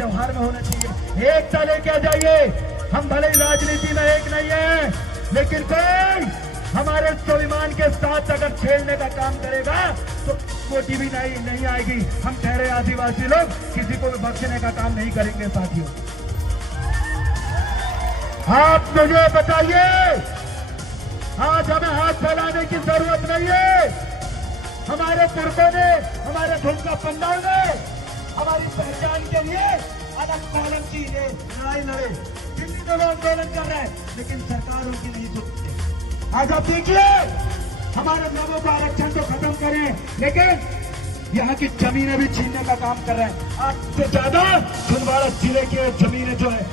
त्योहार में होना चाहिए। एकता लेके आ जाइए। हम भले ही राजनीति में एक नहीं है, लेकिन कोई हमारे स्वाभिमान के साथ अगर छेड़ने का काम करेगा तो वोटी भी नहीं आएगी। हम ठहरे आदिवासी लोग किसी को भी बख्शने का काम नहीं करेंगे। साथियों, आप मुझे बताइए, आज हमें हाथ फैलाने की जरूरत नहीं है। हमारे पुरखों ने, हमारे झुमका पंडाल ने हमारी पहचान के लिए अलग कॉलम की लड़ाई लड़े। दिल्ली में वो आंदोलन कर रहे हैं, लेकिन सरकार उनकी नहीं झुकती। आज आप देखिए, हमारे लोगों का आरक्षण तो खत्म करें, लेकिन यहाँ की जमीनें भी छीनने का काम कर रहे हैं। आज से ज्यादा छिंदवाड़ा जिले की जमीनें जो है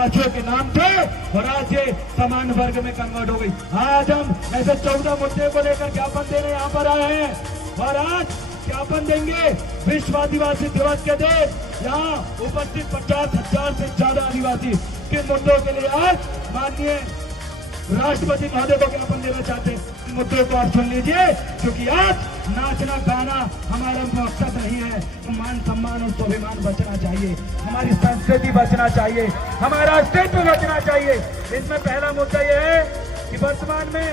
राज्यों के नाम थे और आज ये समान वर्ग में कन्वर्ट हो गई। आज हम ऐसे 14 मुद्दे को लेकर ज्ञापन देने यहाँ पर आए हैं और आज ज्ञापन देंगे विश्व आदिवासी दिवस के दिन। यहाँ उपस्थित 50,000 से ज्यादा आदिवासी किन मुद्दों के लिए आज माननीय राष्ट्रपति महोदय को ज्ञापन देना चाहते हैं। मुद्दों को आप सुन लीजिए, क्योंकि आज नाचना गाना हमारा मकसद नहीं है। तो मान सम्मान और स्वाभिमान बचना चाहिए, हमारी संस्कृति बचना चाहिए, हमारा अस्तित्व बचना चाहिए। इसमें पहला मुद्दा यह है कि वर्तमान में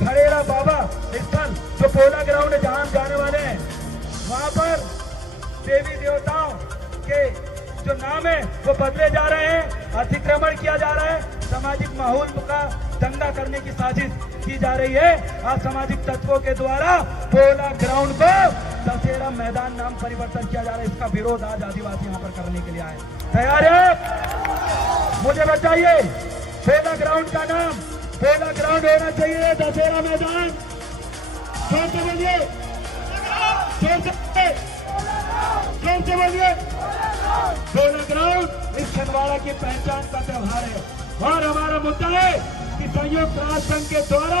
खड़ेरा बाबा स्थल जो पोला ग्राउंड है, जहां हम जाने वाले हैं, वहां पर देवी देवताओं के जो नाम है वो बदले जा रहे हैं, अतिक्रमण किया जा रहा है, सामाजिक माहौल का दंगा करने की साजिश की जा रही है। असामाजिक तत्वों के द्वारा पोला ग्राउंड को दशहरा मैदान नाम परिवर्तन किया जा रहा है। इसका विरोध आज आदिवासी यहाँ पर करने के लिए आए। तैयार है? मुझे बताइए, पोला ग्राउंड का नाम पोला ग्राउंड होना चाहिए, दशहरा मैदान? जोर से बोलिए, जोर से बोलिए। पोला ग्राउंड इस छिंदवाड़ा की पहचान का त्योहार है और हमारा मुद्दा है कि संयुक्त राष्ट्र संघ के द्वारा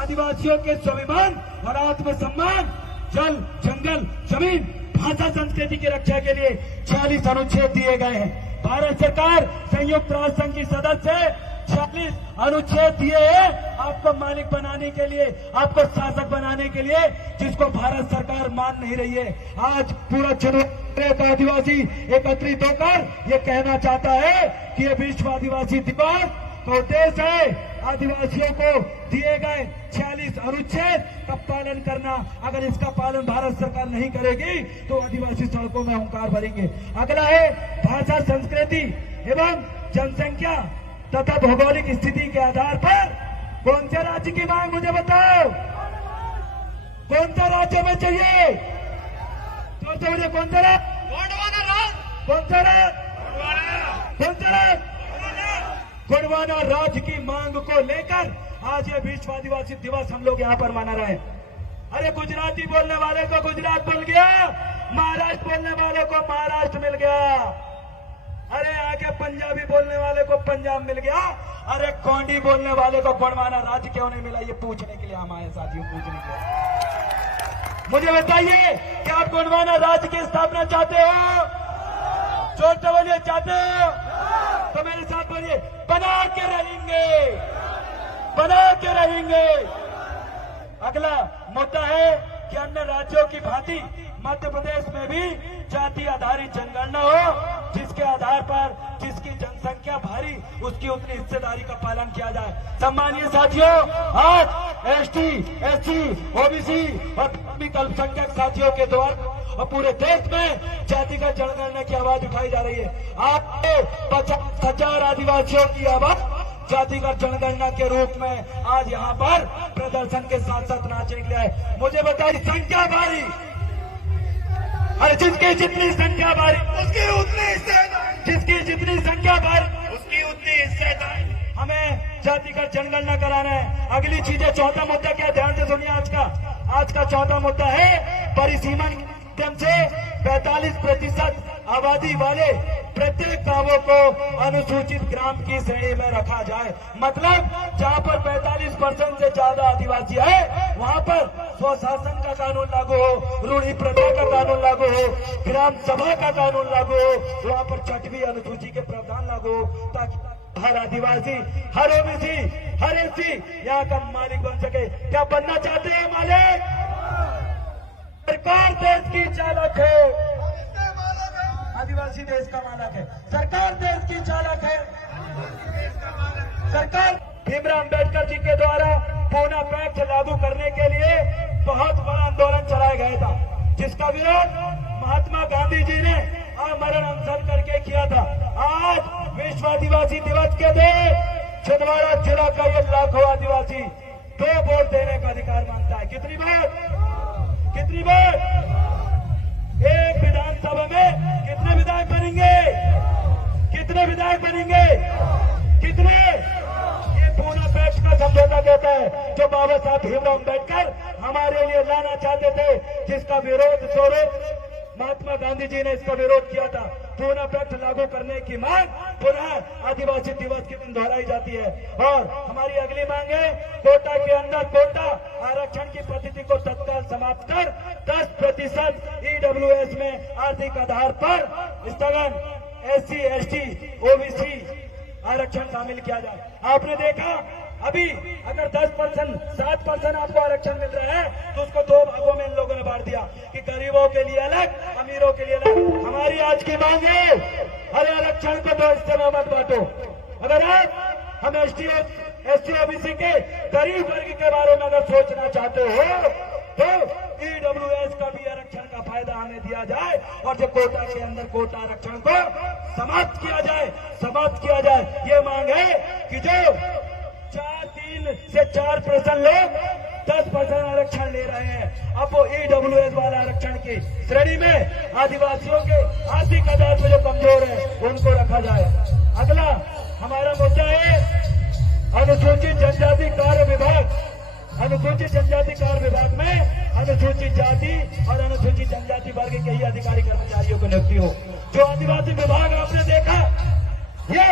आदिवासियों के स्वाभिमान और आत्मसम्मान, जल, जंगल, जमीन, भाषा, संस्कृति की रक्षा के लिए 46 अनुच्छेद दिए गए हैं। भारत सरकार संयुक्त राष्ट्र संघ की सदस्य है, 46 अनुच्छेद दिए हैं आपको मालिक बनाने के लिए, आपको शासक बनाने के लिए, जिसको भारत सरकार मान नहीं रही है। आज पूरा छिंदवाड़ा आदिवासी एकत्रित होकर ये कहना चाहता है कि ये विश्व आदिवासी दिवस का उद्देश्य है आदिवासियों को दिए गए 46 अनुच्छेद का पालन करना। अगर इसका पालन भारत सरकार नहीं करेगी तो आदिवासी सड़कों में हुंकार भरेंगे। अगला है भाषा, संस्कृति एवं जनसंख्या तथा भौगोलिक स्थिति के आधार पर कौन से राज्य की मांग, मुझे बताओ, कौन सा राज्य में चाहिए? तो मुझे कौन सा राज्य? कौन सा राज्य? कौन सा राज्य? गोंडवाना राज्य की मांग को लेकर आज ये विश्व आदिवासी दिवस हम लोग यहाँ पर मना रहे हैं। अरे गुजराती बोलने वाले को गुजरात मिल गया, महाराष्ट्र बोलने वाले को महाराष्ट्र मिल गया, अरे आगे पंजाबी बोलने वाले को पंजाब मिल गया, अरे गोंडी बोलने वाले को गोंडवाना राज्य क्यों नहीं मिला? ये पूछने के लिए हम आए साथियों, पूछने के लिए। मुझे बताइए, क्या आप गोंडवाना राज्य की स्थापना चाहते हो? जोर से बोलिए, चाहते हो? तो मेरे साथ बोलिए, बना के रहेंगे, बना के रहेंगे। अगला मुद्दा है कि अन्य राज्यों की भांति मध्य प्रदेश में भी जाति आधारित जनगणना हो, जिसके आधार पर जिसकी जनसंख्या भारी उसकी उतनी हिस्सेदारी का पालन किया जाए। सम्मानीय साथियों, आज एसटी, एससी, ओबीसी और अल्पसंख्यक साथियों के द्वारा और पूरे देश में जातिगत जनगणना की आवाज उठाई जा रही है। आपके 50,000 आदिवासियों की आवाज जातिगत जनगणना के रूप में आज यहाँ पर प्रदर्शन के साथ साथ नाचने के लिए आए। मुझे बताइए, संख्या भारी, अरे जिसकी जितनी संख्या भारी उसकी उतनी हिस्सेदारी, जिसकी जितनी संख्या भारी उसकी उतनी हिस्सेदारी। हमें जातिगत जनगणना कराना है। अगली चीजें, चौथा मुद्दा क्या, ध्यान से सुनिए। आज का चौथा मुद्दा है परिसीमन से 45% आबादी वाले प्रत्येक गांवों को अनुसूचित ग्राम की श्रेणी में रखा जाए। मतलब जहां पर 45% से ज्यादा आदिवासी है वहां पर स्वशासन का कानून लागू हो, रूढ़ी प्रथा का कानून लागू हो, ग्राम सभा का कानून लागू हो, वहां पर 6वीं अनुसूची के प्रावधान लागू हो, ताकि हर आदिवासी, हर ओबीसी, हर एससी यहाँ का मालिक बन सके। क्या बनना चाहते हैं मालिक? सरकार देश की चालक है। आदिवासी देश का मालक है, सरकार देश की चालक है। सरकार भीमराव अम्बेडकर जी के द्वारा पूना पैक्ट लागू करने के लिए बहुत बड़ा आंदोलन चलाया गया था, जिसका विरोध महात्मा गांधी जी ने आमरण अनशन करके किया था। आज विश्व आदिवासी दिवस के दिन छिंदवाड़ा जिला का ये लाखों आदिवासी 2 वोट देने का अधिकार मांगता है। कितनी वोट? कितनी वोट? एक विधानसभा में कितने विधायक बनेंगे? कितने विधायक बनेंगे? कितने? ये पूना पैक्ट का समझौता कहता है जो बाबा साहब भीमराव अम्बेडकर हमारे लिए लाना चाहते थे, जिसका विरोध स्वरूप महात्मा गांधी जी ने इसका विरोध किया था। पूना पैक्ट लागू करने की मांग पुनः आदिवासी दिवस के दिन दोहराई जाती है। और हमारी अगली मांग है कोटा के अंदर कोटा आरक्षण की पद्धति को तत्काल समाप्त कर 10% EWS में आर्थिक आधार पर स्थगन, SC, ST, OBC आरक्षण शामिल किया जाए। आपने देखा अभी अगर 10%, 7% आपको आरक्षण मिल रहा है तो उसको 2 भागों में इन लोगों ने बांट दिया कि गरीबों के लिए अलग, अमीरों के लिए अलग। हमारी आज की मांग है हर आरक्षण को 2 हिस्से में मत बांटो। अगर आप हम ST, OBC के गरीब वर्ग के बारे में अगर सोचना चाहते हो तो EWS का भी आरक्षण का फायदा हमें दिया जाए और जो कोटा के अंदर कोटा आरक्षण को समाप्त किया जाए। ये मांग है कि जो 3 से 4% लोग 10% आरक्षण ले रहे हैं, अब वो EWS वाला आरक्षण की श्रेणी में आदिवासियों के आर्थिक आधार पर जो कमजोर है उनको रखा जाए। अगला हमारा मुद्दा है अनुसूचित जनजाति कार्य विभाग। अनुसूचित जनजाति कार्य विभाग में अनुसूचित जाति और अनुसूचित जनजाति वर्ग के ही अधिकारी कर्मचारियों को नियुक्ति हो। जो आदिवासी विभाग आपने देखा ये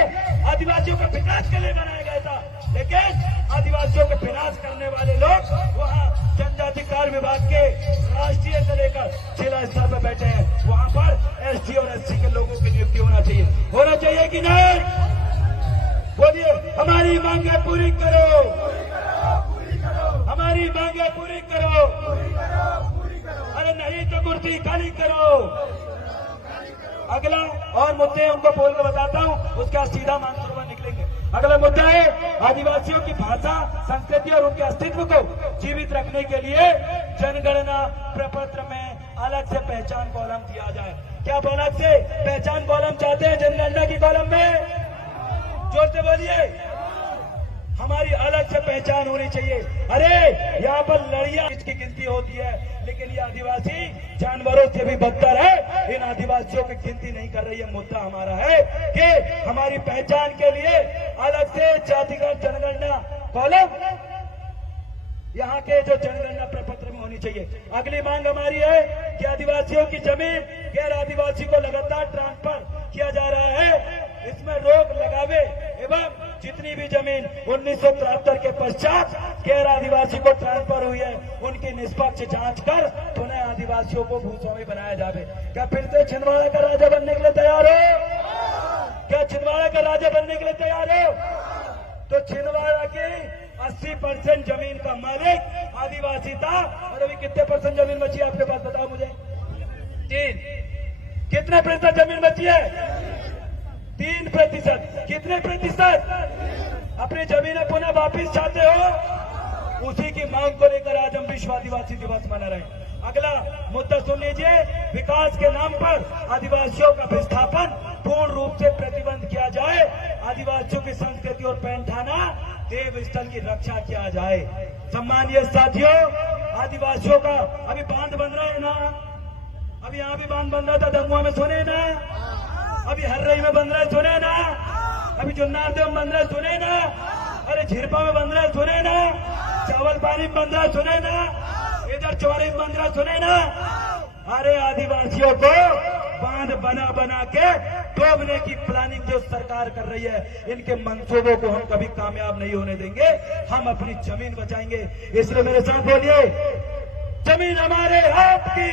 आदिवासियों के विकास के लिए बनाया गया था, लेकिन आदिवासियों के विनाश करने वाले लोग वहाँ जनजाति कार्य विभाग के राष्ट्रीय से लेकर जिला स्तर पर बैठे हैं। वहाँ पर ST और SC के लोगों की नियुक्ति होना चाहिए कि नहीं? बोलिए हमारी मांगे पूरी करो, हमारी मांगे पूरी करो। अरे नहीं तो कुर्सी खाली करो। अगला और मुद्दे उनको बोल के बताता हूँ, उसका सीधा मानसरोवर निकलेंगे। अगला मुद्दा है आदिवासियों की भाषा, संस्कृति और उनके अस्तित्व को जीवित रखने के लिए जनगणना प्रपत्र में अलग से पहचान कॉलम दिया जाए। क्या आप अलग से पहचान कॉलम चाहते हैं जनगणना की कॉलम में? जोर से बोलिए। हमारी अलग से पहचान होनी चाहिए। अरे यहाँ पर लड़ियां की गिनती होती है, लेकिन ये आदिवासी जानवरों से भी बदतर है। इन आदिवासियों की गिनती नहीं कर रही है। मुद्दा हमारा है कि हमारी पहचान के लिए अलग से जातिगत जनगणना कॉलम यहाँ के जो जनगणना प्रपत्र में होनी चाहिए। अगली मांग हमारी है कि आदिवासियों की जमीन गैर आदिवासी को लगातार ट्रांसफर किया जा रहा है, इसमें रोक लगावे एवं जितनी भी जमीन 1973 के पश्चात गैर आदिवासी को ट्रांसफर हुई है उनकी निष्पक्ष जांच कर पुनः आदिवासियों को भूस्वामी बनाया जाए। क्या फिर से छिंदवाड़ा का राजा बनने के लिए तैयार हो? क्या छिंदवाड़ा का राजा बनने के लिए तैयार हो? तो छिंदवाड़ा की 80% जमीन का मालिक आदिवासी था और अभी कितने % जमीन बची है आपके पास बताओ मुझे? 3। कितने % जमीन बची है? 3%। कितने प्रतिशत अपनी जमीनें पुनः वापिस चाहते हो? उसी की मांग को लेकर आज हम विश्व आदिवासी दिवस मना रहे हैं। अगला मुद्दा सुन लीजिए। विकास के नाम पर आदिवासियों का विस्थापन पूर्ण रूप से प्रतिबंध किया जाए। आदिवासियों की संस्कृति और पैंठाना देव स्थल की रक्षा किया जाए। सम्मानीय साथियों, आदिवासियों का अभी बांध बन रहा है ना, अभी यहाँ भी बांध बन रहा था दंगुआ में, सुने ना? अभी हर्रई में बन रहा है, सुने ना? अभी जुन्नारदेव में बन रहा है, सुने ना? अरे झिरपा में बन रहा है, सुने ना? चावल पानी में बन रहा है, सुने ना? इधर चौरी में बन रहा है, सुने ना? अरे आदिवासियों को बांध बना बना के डूबने की प्लानिंग जो सरकार कर रही है, इनके मंसूबों को हम कभी कामयाब नहीं होने देंगे। हम अपनी जमीन बचाएंगे। इसलिए मेरे साथ बोलिए, जमीन हमारे हाथ की,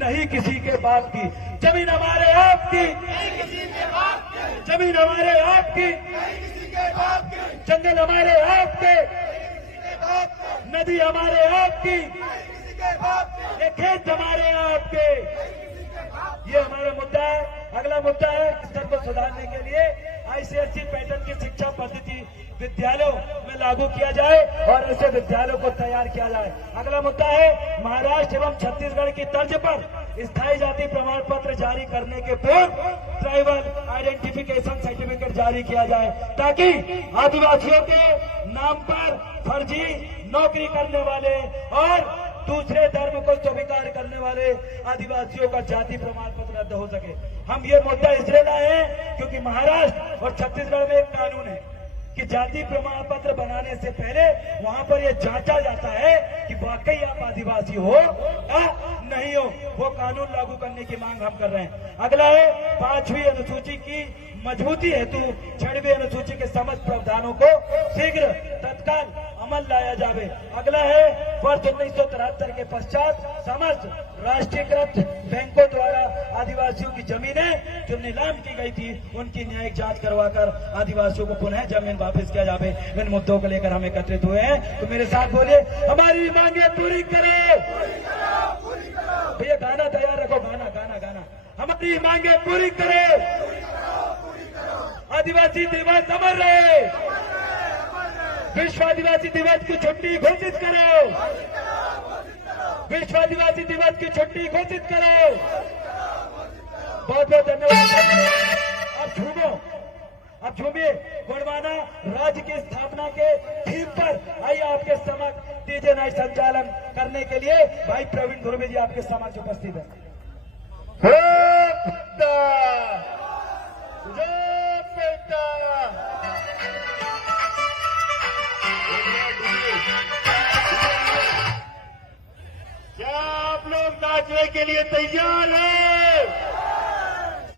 नहीं किसी के बाप की। जमीन हमारे हाथ की, नहीं किसी के बाप की। जमीन हमारे हाथ की, नहीं किसी के बाप की। जंगल हमारे हाथ के, नहीं किसी के बाप के। नदी हमारे हाथ की, नहीं किसी के बाप के। ये खेत हमारे हाथ के, नहीं किसी के बाप के। ये हमारा मुद्दा है। अगला मुद्दा है स्तर को सुधारने के लिए आईसीएसई पैटर्न की शिक्षा पद्धति विद्यालयों में लागू किया जाए और ऐसे विद्यालयों को तैयार किया जाए। अगला मुद्दा है महाराष्ट्र एवं छत्तीसगढ़ की तर्ज पर स्थायी जाति प्रमाण पत्र जारी करने के पूर्व ट्राइबल आइडेंटिफिकेशन सर्टिफिकेट जारी किया जाए ताकि आदिवासियों के नाम पर फर्जी नौकरी करने वाले और दूसरे धर्म को स्वीकार करने वाले आदिवासियों का जाति प्रमाण पत्र रद्द हो सके। हम ये मुद्दा इसलिए लाए हैं क्योंकि महाराष्ट्र और छत्तीसगढ़ में एक कानून है कि जाति प्रमाण पत्र बनाने से पहले वहां पर यह जांचा जाता है कि वाकई आप आदिवासी हो या नहीं हो। वो कानून लागू करने की मांग हम कर रहे हैं। अगला है 5वीं अनुसूची की मजबूती हेतु 6वीं अनुसूची के समस्त प्रावधानों को शीघ्र तत्काल अमल लाया जावे। अगला है वर्ष 1973 के पश्चात समस्त राष्ट्रीयकृत बैंकों द्वारा आदिवासियों की जमीनें जो नीलाम की गई थी उनकी न्यायिक जांच करवाकर आदिवासियों को पुनः जमीन वापस किया जावे। इन मुद्दों को लेकर हम एकत्रित हुए हैं, तो मेरे साथ बोलिए हमारी मांगे पूरी करें। भैया गाना तैयार रखो, गाना गाना गाना। हमारी मांगे पूरी करें। आदिवासी दिवस अमर रहे। विश्व आदिवासी दिवस की छुट्टी घोषित करो। विश्व आदिवासी दिवस की छुट्टी घोषित करो। बहुत बहुत धन्यवाद। अब झूमिए गोंडवाना राज्य की स्थापना के थीम पर आइए आपके समक्ष डीजे नाइट संचालन करने के लिए भाई प्रवीण धुर्वे जी आपके समक्ष उपस्थित है। क्या आप लोग नाचने के लिए तैयार हैं?